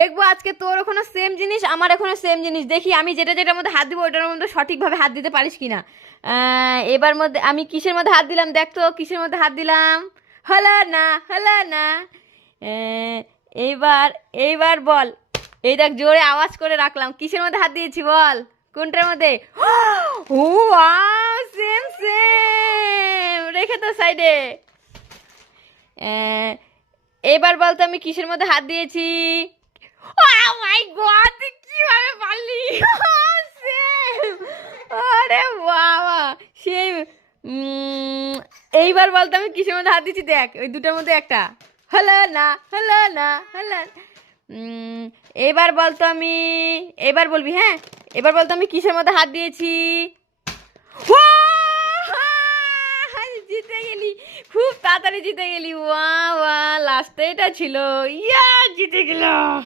দেখবো আজকে তোর ওখানে সেম জিনিস, আমার এখনো সেম জিনিস। দেখি আমি যেটা যেটার মধ্যে হাত দিব ওটার মধ্যে সঠিকভাবে হাত দিতে পারিস কিনা। এবার মধ্যে আমি কিসের মধ্যে হাত দিলাম, দেখ তো কিসের মধ্যে হাত দিলাম। হলো না, হলো না। আহ, এইবার এইবার বল। এই দেখ জোরে আওয়াজ করে রাখলাম, কিসের মধ্যে হাত দিয়েছি বল। কোনটার মধ্যে? ও সেম সেম, রেখে তো সাইডে। এবার বলতো আমি কিসের মধ্যে হাত দিয়েছি। Oh my God, তুই কিভাবে পারলি? Same! আরে বাবা, সেই এইবার বলতো আমি কিসের মধ্যে হাত দিচ্ছি, দেখ ওই দুটোর মধ্যে একটা। হলো না, হলো না, হলো না। উম, এবার বলতো আমি, এবার বলবি হ্যাঁ। এবার বলতো আমি কিসের মধ্যে হাত দিয়েছি। জিতে গেলি, খুব তাড়াতাড়ি জিতে গেলি। ওয়া ওয়া, লাস্টে এটা ছিল। ইয়া, জিতে গেল।